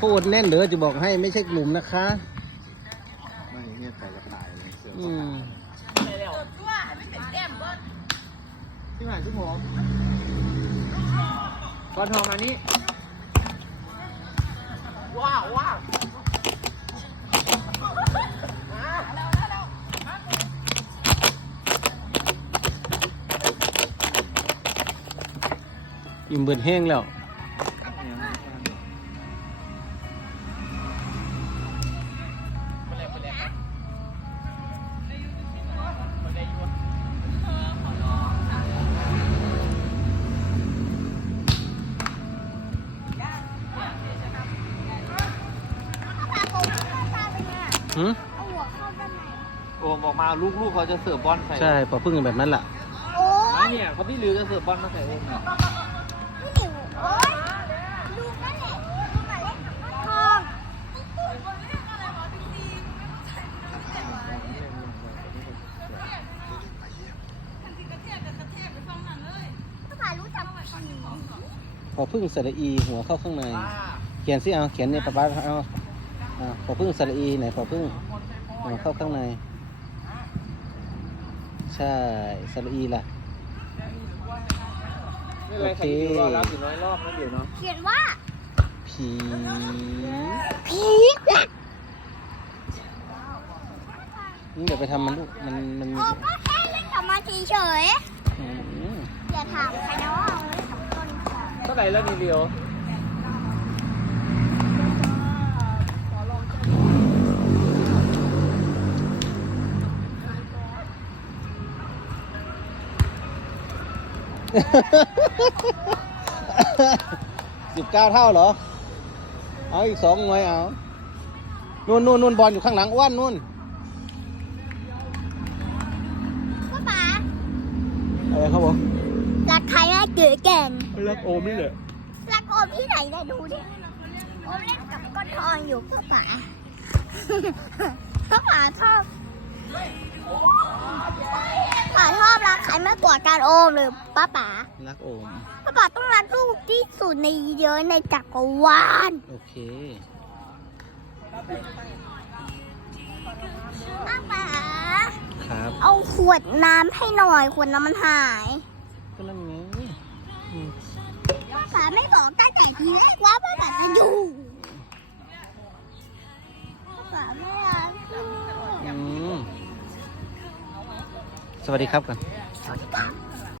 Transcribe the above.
พูดเล่นเด้อจะบอกให้ไม่ใช่กลุ่มนะคะไม่เงียบใส่กระต่ายเลยเสืออืมไปเร็วตัวตัวไม่เป็นแก้มก่อนที่ผ่านชั่วโมงก้อนทองมานี่ว้าวว้าวอิ่มเบิดแห้งแล้ว หืมโอมออกมาลูกๆเขาจะเสิร์ฟบอลใส่ใช่ปอพึ่งแบบนั้นแหละโอ้ยเนี่ยเขาพี่ลือจะเสิร์ฟบอลมาใส่โอมเนี่ยพี่หนิวโอ้ยลูกนั่นแหละลูกมาเล่นกับพ่อทองพ่อป๋ารู้จักคนนี้พอพึ่งสระอีหัวเข้าข้างใน เขียนสิเอาเขียนเนี่ยป๊าป๊าเอา อ่าพอพึ่งสระอีไหนพอพึ่งหัวเข้าข้างใน ใช่สระอีล่ะไม่เป็นไรใครอยู่รอรับอยู่น้อยรอบนั่นเดี๋ยวเนาะเขียนว่า ผีพีกอะนี่เดี๋ยวไปทำมันลูกมันมันโอ้ก็แค่เล่นกับมันเฉยอืมๆอย่าถามใครนะว่าเอาเล่นกับต้นค่ะเท่าไหร่แล้วนี่เดียว สิบเก้าเท่าเหรอ เอาอีกสองหน่วยเอา นู่นนู่นนู่นบอลอยู่ข้างหลังอ้วนนู่นพ่อป๋าอะไรครับผมรักใครน่าเก๋แก่งรักโอมนี่แหละรักโอมที่ไหนเนี่ยดูดิโอมเล่นกับก้อนทองอยู่พ่อป๋าพ่อป๋าชอบป๋าชอบรักใคร มากกว่าการโอมหรือป้าป๋ารักโอม ป้าป๋าต้องรักลูกที่สุดในเยอะในจักรวาลโอเคป้าป๋าครับ เอาขวดน้ำให้หน่อยขวดน้ำมันหายก็นั่นไงอืมป้าป๋าไม่บอกตั้งแต่ทีแรกว่าป้าป๋าจะอยู่ป้าป๋าไม่รักลูก อืมสวัสดีครับกันส 小心